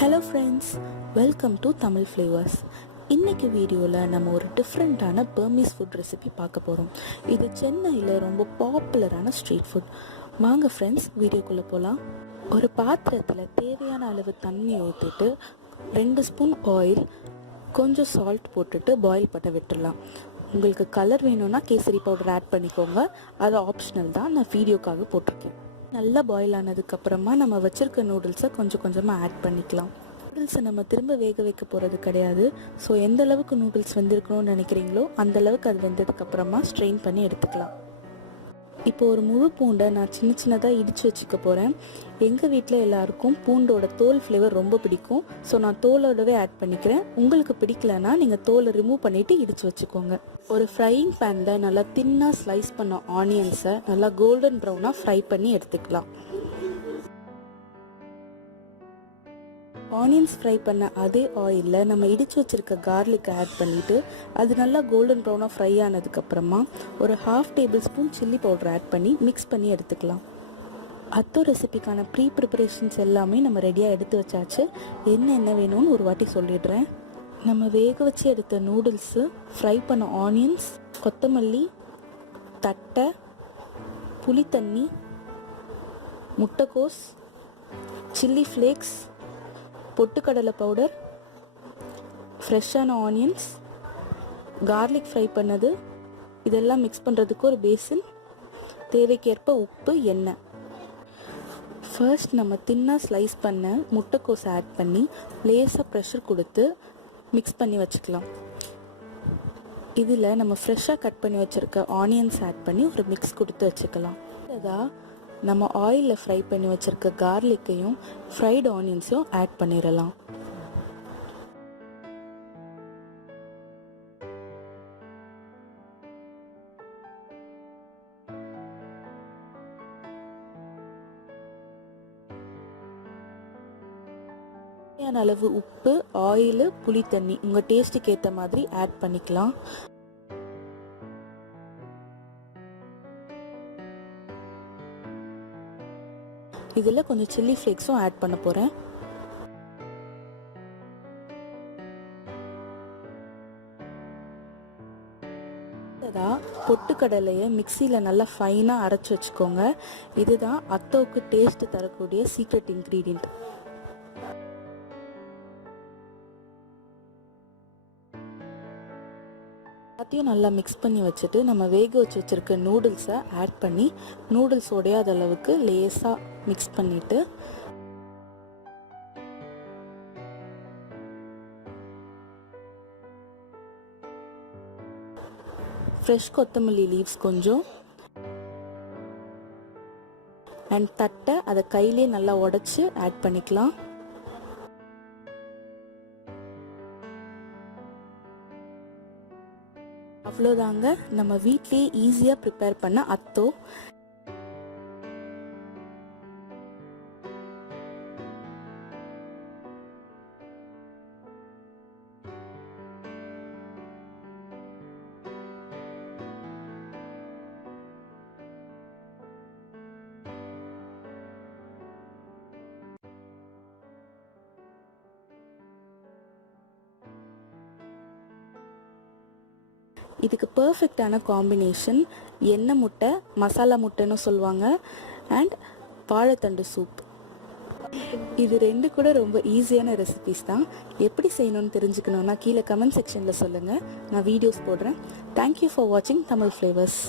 Hello friends, welcome to Tamil flavours. இன்றைக்கி வீடியோவில் நம்ம ஒரு டிஃப்ரெண்ட்டான பர்மீஸ் ஃபுட் ரெசிபி பார்க்க போகிறோம். இது சென்னையில் ரொம்ப பாப்புலரான ஸ்ட்ரீட் ஃபுட். வாங்க ஃப்ரெண்ட்ஸ், வீடியோக்குள்ளே போகலாம். ஒரு பாத்திரத்தில் தேவையான அளவு தண்ணி ஊற்றிட்டு 2 ஸ்பூன் ஆயில், கொஞ்சம் சால்ட் போட்டுட்டு பாயில் பண்ண விட்டுடலாம். உங்களுக்கு கலர் வேணும்னா கேசரி பவுடர் ஆட் பண்ணிக்கோங்க, அது ஆப்ஷனல் தான், நான் வீடியோக்காக போட்டிருக்கேன். நல்லா பாயில் ஆனதுக்கப்புறமா நம்ம வச்சுருக்க நூடுல்ஸை கொஞ்சம் கொஞ்சமாக ஆட் பண்ணிக்கலாம். நூடுல்ஸை நம்ம திரும்ப வேக வைக்க போகிறது கிடையாது. ஸோ எந்த அளவுக்கு நூடுல்ஸ் வெந்திருக்கணும்னு நினைக்கிறீங்களோ அந்தளவுக்கு அது வெந்ததுக்கப்புறமா ஸ்ட்ரெயின் பண்ணி எடுத்துக்கலாம். இப்போ ஒரு முழு பூண்டை நான் சின்ன சின்னதாக இடித்து வச்சுக்க போகிறேன். எங்கள் வீட்டில் எல்லாருக்கும் பூண்டோட தோல் ஃப்ளேவர் ரொம்ப பிடிக்கும். ஸோ நான் தோலோடவே ஆட் பண்ணிக்கிறேன். உங்களுக்கு பிடிக்கலன்னா நீங்கள் தோலை ரிமூவ் பண்ணிவிட்டு இடித்து வச்சுக்கோங்க. ஒரு ஃப்ரையிங் பேனில் நல்லா தின்னாக ஸ்லைஸ் பண்ண ஆனியன்ஸை நல்லா கோல்டன் ப்ரௌனாக ஃப்ரை பண்ணி எடுத்துக்கலாம். ஆனியன்ஸ் ஃப்ரை பண்ண அதே ஆயிலில் நம்ம இடித்து வச்சுருக்க கார்லிக்கை ஆட் பண்ணிவிட்டு அது நல்லா கோல்டன் ப்ரௌனாக ஃப்ரை ஆனதுக்கப்புறமா ஒரு 1/2 tablespoon chilli powder add பண்ணி மிக்ஸ் பண்ணி எடுத்துக்கலாம். அத்தோ ரெசிபிக்கான ப்ரிப்பரேஷன்ஸ் எல்லாமே நம்ம ரெடியாக எடுத்து வச்சாச்சு. என்ன வேணும்னு ஒரு வாட்டி சொல்லிடுறேன். நம்ம வேக வச்சு எடுத்த நூடுல்ஸு, ஃப்ரை பண்ண ஆனியன்ஸ், கொத்தமல்லி, தட்டை, புளித்தண்ணி, முட்டைக்கோஸ், சில்லி ஃப்ளேக்ஸ், பொட்டுக்கடலை பவுடர், ஃப்ரெஷ்ஷான ஆனியன்ஸ், கார்லிக் ஃப்ரை பண்ணது, இதெல்லாம் மிக்ஸ் பண்ணுறதுக்கு ஒரு பேசின், தேவைக்கேற்ப உப்பு, எண்ணெய். ஃபர்ஸ்ட் நம்ம தின்னாக ஸ்லைஸ் பண்ண முட்டைக்கோஸ் ஆட் பண்ணி லேசாக ப்ரெஷர் கொடுத்து மிக்ஸ் பண்ணி வச்சுக்கலாம். இதில் நம்ம ஃப்ரெஷ்ஷாக கட் பண்ணி வச்சுருக்க ஆனியன்ஸ் ஆட் பண்ணி ஒரு மிக்ஸ் கொடுத்து வச்சுக்கலாம். அதான் நம்ம ஆயிலில் ஃப்ரை பண்ணி வச்சுருக்க கார்லிக்கையும் ஃப்ரைடு ஆனியன்ஸையும் ஆட் பண்ணிடலாம். தேவையான அளவு உப்பு, ஆயில், புளித்தண்ணி உங்கள் டேஸ்ட்டுக்கு ஏற்ற மாதிரி ஆட் பண்ணிக்கலாம். இதில் கொஞ்சம் சில்லி ஃப்ளேக்ஸும் ஆட் பண்ண போகிறேன். பொட்டுக்கடலையை மிக்சியில் நல்லா ஃபைனாக அரைச்சி வச்சுக்கோங்க. இதுதான் அத்தோவுக்கு டேஸ்ட் தரக்கூடிய சீக்ரெட் இன்க்ரீடியன்ட். எல்லாத்தையும் நல்லா மிக்ஸ் பண்ணி வச்சுட்டு நம்ம வேக வச்சுருக்க நூடுல்ஸை ஆட் பண்ணி நூடுல்ஸ் உடையாத அளவுக்கு லேசாக மிக்ஸ் பண்ணிவிட்டு ஃப்ரெஷ் கொத்தமல்லி லீவ்ஸ் கொஞ்சம் அண்ட் தட்டை அதை கையிலே நல்லா உடைச்சு ஆட் பண்ணிக்கலாம். அவ்வளோதாங்க, நம்ம வீட்லேயே ஈஸியாக ப்ரிப்பேர் பண்ண அத்தோ. இதுக்கு பர்ஃபெக்டான காம்பினேஷன் எண்ணெய் முட்டை, மசாலா முட்டைன்னு சொல்லுவாங்க, அண்ட் வாழைத்தண்டு சூப். இது 2 கூட ரொம்ப ஈஸியான ரெசிபிஸ் தான். எப்படி செய்யணும்னு தெரிஞ்சுக்கணுன்னா கீழே கமெண்ட் செக்ஷனில் சொல்லுங்கள், நான் வீடியோஸ் போடுறேன். தேங்க்யூ ஃபார் வாட்சிங் தமிழ் ஃப்ளேவர்ஸ்.